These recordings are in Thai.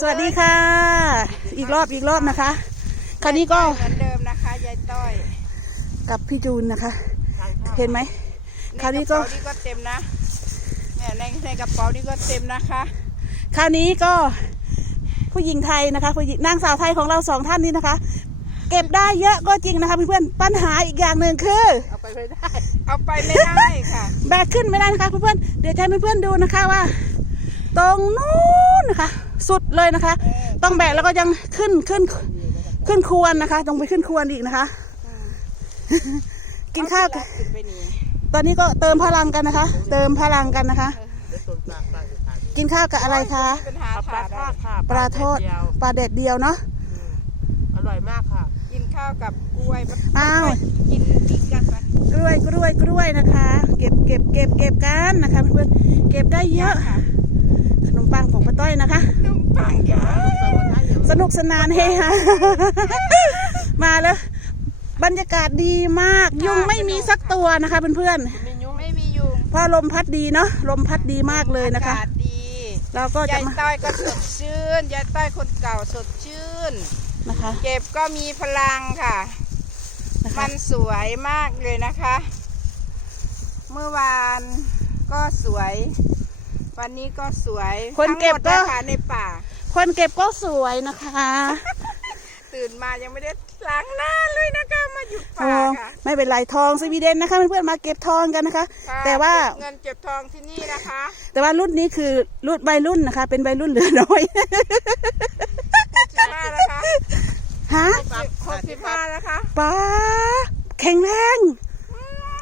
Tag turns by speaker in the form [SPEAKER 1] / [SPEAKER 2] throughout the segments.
[SPEAKER 1] สวัสดีค่ะ อีกรอบอีกรอบนะคะ คราวนี้ก็
[SPEAKER 2] เหมือนเดิมนะคะยายต้อย
[SPEAKER 1] กับพี่จูนนะคะ เห็นไหมคราวนี้
[SPEAKER 2] ใน
[SPEAKER 1] ก็
[SPEAKER 2] กระเป๋านี่ก็เต็มนะเนี่ยในในกระเป๋านี่ก็เต็มนะคะ
[SPEAKER 1] คราวนี้ก็ผู้หญิงไทยนะคะผู้หญิงนางสาวไทยของเราสองท่านนี้นะคะ เก็บได้เยอะก็จริงนะคะเพื่อนๆปัญหาอีกอย่างหนึ่งคือ
[SPEAKER 2] เอาไปไม่ได้เอาไปไม่ได้ค่ะ
[SPEAKER 1] แบกขึ้นไม่ได้นะคะเพื่อนๆเดี๋ยวจะให้เพื่อนๆดูนะคะว่า ตรงนู้นนะคะ สุดเลยนะคะ ต้องแบกแล้วก็ยังขึ้นขึ้นขึ้นควรนะคะ ต้องไปขึ้นควรอีกนะคะ กินข้าวกัน
[SPEAKER 2] ขึ้นไปนี่
[SPEAKER 1] ตอนนี้ก็เติมพลังกันนะคะ เติมพลังกันนะคะ กินข้าวกับอะไรคะ
[SPEAKER 2] มีปัญหา
[SPEAKER 3] ป
[SPEAKER 2] ขา
[SPEAKER 3] ลา
[SPEAKER 2] ด
[SPEAKER 3] ทอดค่ะ
[SPEAKER 1] ปลาทอด
[SPEAKER 3] เดียว
[SPEAKER 1] ปลาแดดเดียวเนาะ
[SPEAKER 3] อร่อยมากค่ะ
[SPEAKER 2] กินข้าวกับกล้วย
[SPEAKER 1] อ้าว
[SPEAKER 2] กินกินกันไป
[SPEAKER 1] กล้วยกล้วยกล้วยนะคะ เก็บเก็บเก็บเก็บกันนะคะเพื่อนๆเก็บได้เยอะ
[SPEAKER 2] ค่ะ
[SPEAKER 1] ขนมปังของป้าต้อยนะคะ
[SPEAKER 2] ขนมปังเยอะ
[SPEAKER 1] สนุกสนานเฮฮามาแล้ว บรรยากาศดีมาก ยุงไม่มีสักตัวนะคะเพื่อน
[SPEAKER 2] ไม่ยุ่งไม่มียุง
[SPEAKER 1] ๆเพราะลมพัดดีเนาะลมพัดดีมากเลยนะคะ
[SPEAKER 2] อากาศดี
[SPEAKER 1] เราก็จะ
[SPEAKER 2] ยาย
[SPEAKER 1] มา
[SPEAKER 2] ต้อยก็สดชื่นยายต้อยคนเก่าสดชื่น
[SPEAKER 1] นะคะ
[SPEAKER 2] เก็บก็มีพลังค่ะ
[SPEAKER 1] นะคะ
[SPEAKER 2] มันสวยมากเลยนะคะ เมื่อวานก็สวย วันนี้ก็สวย
[SPEAKER 1] คนเก็บก็
[SPEAKER 2] ทั้งหมดนะคะในป่า
[SPEAKER 1] คนเก็บก็สวยนะคะ
[SPEAKER 2] ตื่นมายังไม่ได้ล้างหน้าเลยนะคะมาอยู่
[SPEAKER 1] โอ้
[SPEAKER 2] ป่าค่ะ
[SPEAKER 1] ไม่เป็นไรทองสวีเดนนะคะเพื่อนๆมาเก็บทองกันนะคะ
[SPEAKER 2] ค่ะ
[SPEAKER 1] แต่ว่า
[SPEAKER 2] เก็บเงินเก็บทองที่นี่นะคะ
[SPEAKER 1] แต่ว่ารุ่นนี้คือรุ่นวัยรุ่นนะคะ เป็นวัยรุ่นเหลือน้อย
[SPEAKER 2] สิบห้าแล้วคะ
[SPEAKER 1] ฮะ
[SPEAKER 2] หกสิบห้าแล้วคะ
[SPEAKER 1] ป้าแข็งแรง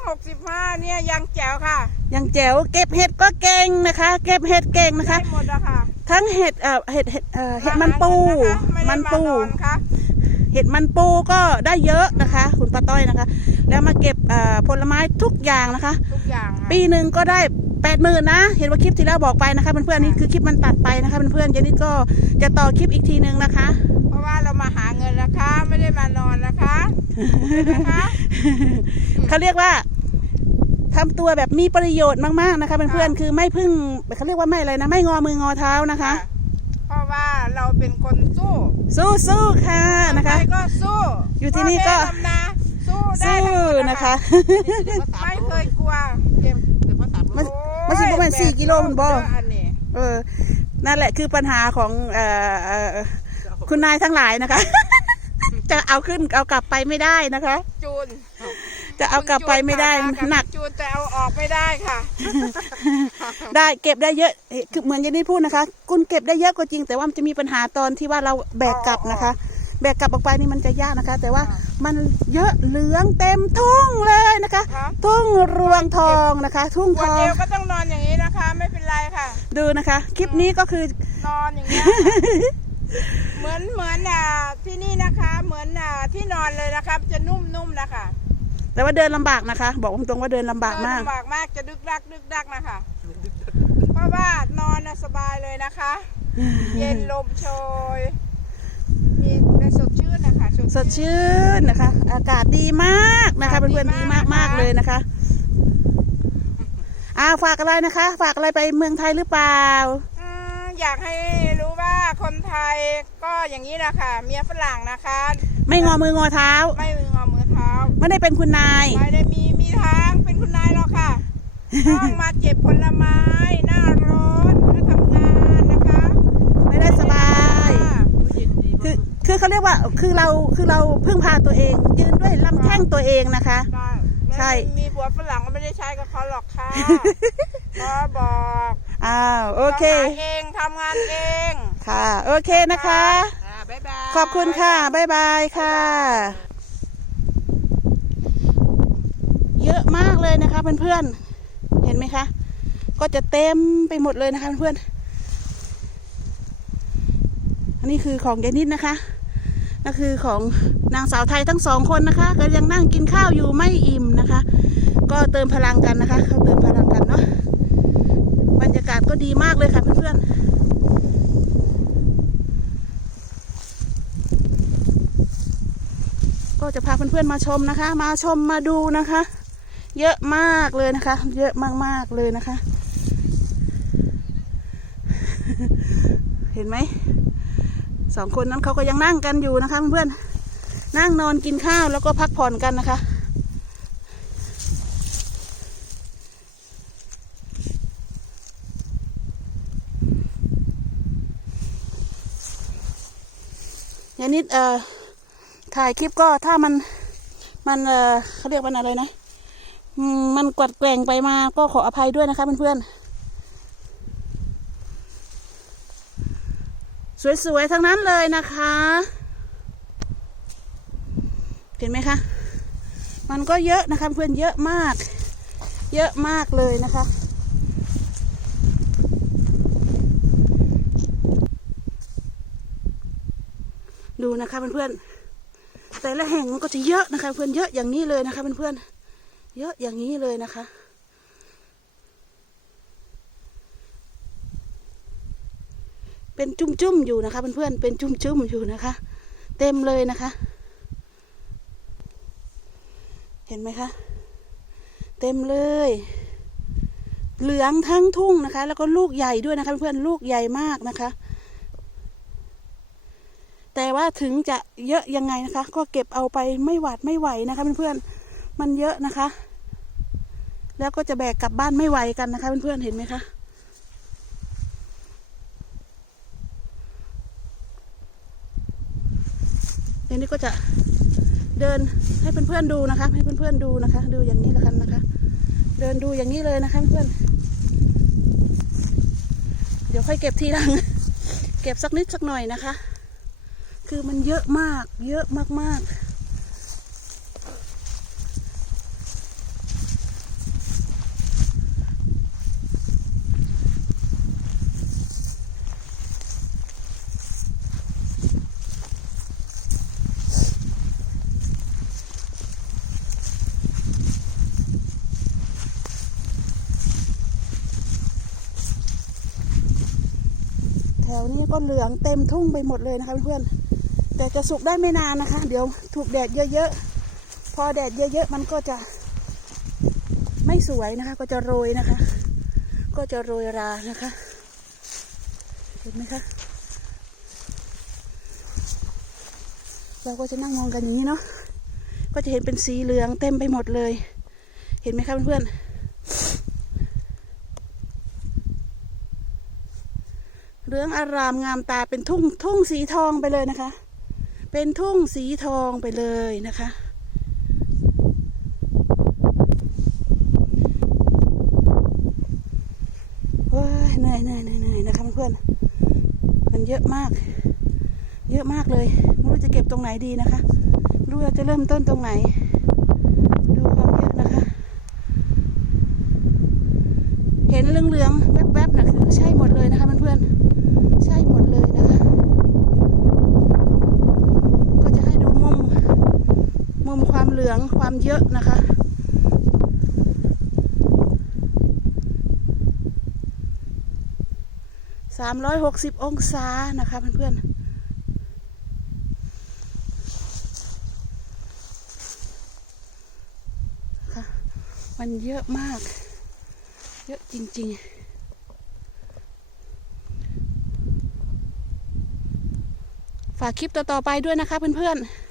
[SPEAKER 2] หกสิบห้าเนี่ยยังแจ๋วค่ะ
[SPEAKER 1] ยังแจ๋วเก็บเห็ดก็เก่งนะคะ เก็บเห็ดเก่งนะคะ
[SPEAKER 2] ได้หมดอะค่ะ
[SPEAKER 1] ทั้งเห็ดเอ่อเห็ดเห็ดเอ่อเห็ดมันปูา
[SPEAKER 2] หาเงินะคะไม่ได้
[SPEAKER 1] มันปูา
[SPEAKER 2] นอนค่ะ
[SPEAKER 1] เห็ดมันปูก็ได้เยอะนะคะ คุณป้าต้อยนะคะ แล้วมาเก็บเอ่อผลไม้ทุกอย่างนะคะ
[SPEAKER 2] ทุกอย่างค่ะ
[SPEAKER 1] ปีหนึ่งก็ได้แปดหมื่นนะ เห็นว่าคลิปที่แล้วบอกไปนะคะเพื่อนๆนี่คือคลิปมันตัดไปนะคะเพื่อนๆเจนนี่ก็จะต่อคลิปอีกทีหนึ่งนะคะ
[SPEAKER 2] เพราะว่าเรามาหาเงินนะคะ ไม่ได้มานอนนะคะใช่ไหมคะ
[SPEAKER 1] เขาเรียกว่า ทำตัวแบบมีประโยชน์มากๆนะคะเพื่อนๆ
[SPEAKER 2] ค่ะ
[SPEAKER 1] คือไม่พึ่งเขาเรียกว่าไม่อะไรนะ ไม่งอมืองอเท้านะคะ
[SPEAKER 2] เพราะว่าเราเป็นคนสู้
[SPEAKER 1] สู้สู้ๆค่ะนะคะ
[SPEAKER 2] ใรก็สู้
[SPEAKER 1] อยู่ที่นี่ก็
[SPEAKER 2] พ่อแม่ทำนาสู้ได้
[SPEAKER 1] สู้
[SPEAKER 2] ทั้งหมด
[SPEAKER 1] นะคะ
[SPEAKER 2] ไม่เคยกลัวเก็บ
[SPEAKER 3] แต่ภาษา
[SPEAKER 1] มัน
[SPEAKER 2] โอ้ย
[SPEAKER 1] มันสิประมาณสี่กิโลมันบ่
[SPEAKER 2] เยอะอันนี้
[SPEAKER 1] เออนั่นแหละคือปัญหาของเอ่อเอ่อคุณนายทั้งหลายนะคะ จะเอาขึ้นเอากลับไปไม่ได้นะคะ
[SPEAKER 2] จูน
[SPEAKER 1] จะเอากลับไปไม่ได้
[SPEAKER 2] คุณจู
[SPEAKER 1] หนัก
[SPEAKER 2] จูนแต่เอาออกไม่ได้ค่ะ
[SPEAKER 1] ได้เก็บได้เยอะเอ่อคือเหมือนอย่างที่พูดนะคะ คุณเก็บได้เยอะก็จริง แต่ว่ามันจะมีปัญหาตอนที่ว่าเราแบกกลับนะคะ แบกกลับออกไปนี่มันจะยากนะคะ แต่ว่ามันเยอะเหลืองเต็มทุ่งเลยนะคะ
[SPEAKER 2] ครับ
[SPEAKER 1] ทุ่งรวงทองนะคะ ทุ่ง
[SPEAKER 2] ป
[SPEAKER 1] ท
[SPEAKER 2] วด
[SPEAKER 1] อ
[SPEAKER 2] เองวก็ต้องนอนอย่างนี้นะคะ ไม่เป็นไรค่ะ
[SPEAKER 1] ดูนะคะ คลิปนี้ก็คือ
[SPEAKER 2] นอนอย่างเงี้ยเหมือนเหมือนอ่าที่นี่นะคะ เหมือนอ่าที่นอนเลยนะครับจะนุ่มๆนะคะ
[SPEAKER 1] แต่ว่าเดินลำบากนะคะ บอกตรงๆว่าเดินลำบากมาก
[SPEAKER 2] เดินลำบากมากจะดึกดักดึกดักนะคะเพราะว่านอนน่ะสบายเลยนะคะ เย็นลมโชยมีแต่สดชื่นนะคะ
[SPEAKER 1] สดชื่นนะคะ อากาศดีมากนะคะ
[SPEAKER 2] อากาศดี
[SPEAKER 1] เพื่อนๆดีมาก
[SPEAKER 2] มาก
[SPEAKER 1] มาก
[SPEAKER 2] นะคะ
[SPEAKER 1] เลยนะคะอ่าฝากอะไรนะคะ ฝากอะไรไปเมืองไทยหรือเปล่า
[SPEAKER 2] อืมอยากให้รู้ว่าคนไทยก็อย่างนี้นะคะเมียฝรั่งนะคะ
[SPEAKER 1] ไม่งอมืองอเท้า
[SPEAKER 2] ไม่มืองอมือเท้า
[SPEAKER 1] ไม่ได้เป็นคุณนาย
[SPEAKER 2] ไม่ได้มีมีทางเป็นคุณนายหรอกค่ะ ต้องมาเก็บผลไม้หน้าร้อนแล้วทำงานนะคะ
[SPEAKER 1] ไม่ได้สบาย
[SPEAKER 2] ค่ะ
[SPEAKER 1] คือคือเขาเรียกว่าคือเราคือเราพึ่งพาตัวเอง ยืนด้วยลำแข้งตัวเองนะคะ
[SPEAKER 2] ได้
[SPEAKER 1] ใช่
[SPEAKER 2] ไม่มีผัวฝรั่งก็ไม่ได้ใช้กับเขาหรอกค่ะก็บอก
[SPEAKER 1] อ้าวโอเค
[SPEAKER 2] ต้องหาเองทำงานเอง
[SPEAKER 1] ค่ะ โอเคนะคะ
[SPEAKER 2] อ่าบ๊ายบาย
[SPEAKER 1] ขอบคุณค่ะ บ๊ายบายค่ะ เยอะมากเลยนะคะเพื่อนๆ เห็นไหมคะ ก็จะเต็มไปหมดเลยนะคะเพื่อนๆ อันนี้คือของยายนิดนะคะนั่นคือของนางสาวไทยทั้งสองคนนะคะ ก็ยังนั่งกินข้าวอยู่ไม่อิ่มนะคะ ก็เติมพลังกันนะคะ เขาเติมพลังกันเนาะ บรรยากาศก็ดีมากเลยค่ะเพื่อนๆก็จะพาเพื่อนๆมาชมนะคะ มาชมมาดูนะคะ เยอะมากเลยนะคะ เยอะมากๆเลยนะคะ เห็นไหมสองคนนั้นเขาก็ยังนั่งกันอยู่นะคะเพื่อนๆนั่งนอนกินข้าวแล้วก็พักผ่อนกันนะคะยานี้เอ่อถ่ายคลิปก็ถ้ามันมันเอ่อเขาเรียกว่าอะไรนะ มันกวัดแกว่งไปมาก็ขออภัยด้วยนะคะเพื่อนๆ สวยๆ ทั้งนั้นเลยนะคะ เห็นไหมคะ มันก็เยอะนะคะเพื่อนเยอะมาก เยอะมากเลยนะคะดูนะคะเพื่อนๆแต่ละแห่งมันก็จะเยอะนะคะเพื่อนเยอะอย่างนี้เลยนะคะเพื่อนๆ เยอะอย่างนี้เลยนะคะ เป็นจุ่มๆอยู่นะคะเพื่อนๆเป็นจุ่มๆอยู่นะคะ เต็มเลยนะคะ เห็นไหมคะ เต็มเลย เหลืองทั้งทุ่งนะคะ แล้วก็ลูกใหญ่ด้วยนะคะเพื่อนๆลูกใหญ่มากนะคะแต่ว่าถึงจะเยอะยังไงนะคะ ก็เก็บเอาไปไม่หวาดไม่ไหวนะคะเพื่อนๆ มันเยอะนะคะ แล้วก็จะแบกกลับบ้านไม่ไหวกันนะคะเพื่อนๆเห็นไหมคะเดี๋ยวนี้ก็จะเดินให้เพื่อนๆดูนะคะ ให้เพื่อนๆดูนะคะ ดูอย่างนี้ละกันนะคะ เดินดูอย่างนี้เลยนะคะเพื่อนเดี๋ยวค่อยเก็บทีหลัง เก็บสักนิดสักหน่อยนะคะ คือมันเยอะมาก เยอะมากๆ นี้ก็เหลืองเต็มทุ่งไปหมดเลยนะคะเพื่อนๆแต่จะสุกได้ไม่นานนะคะ เดี๋ยวถูกแดดเยอะๆ พอแดดเยอะๆ มันก็จะ ไม่สวยนะคะ ก็จะโรยนะคะ ก็จะโรยรานะคะ เห็นไหมคะ เราก็จะนั่งมองกันอย่างนี้เนาะก็จะเห็นเป็นสีเหลืองเต็มไปหมดเลย เห็นไหมคะเพื่อนๆ เหลืองอารามงามตาเป็นทุ่งทุ่งสีทองไปเลยนะคะ เป็นทุ่งสีทองไปเลยนะคะ ว้าเหนื่อยเหนื่อยเหนื่อยเหนื่อยนะคะเพื่อนมันเยอะมาก เยอะมากเลย ไม่รู้จะเก็บตรงไหนดีนะคะ ไม่รู้จะเริ่มต้นตรงไหน ดูความเยอะนะคะ เห็นเหลืองๆแวบๆนะคือใช่หมดเลยนะคะเพื่อนๆใช่หมดเลยนะคะ ก็จะให้ดูมุม มุมความเหลืองความเยอะนะคะ สามร้อยหกสิบองศานะคะเพื่อนๆค่ะมันเยอะมาก เยอะจริง ๆ ฝากคลิปต่อ ๆ ไปด้วยนะคะเพื่อน ๆ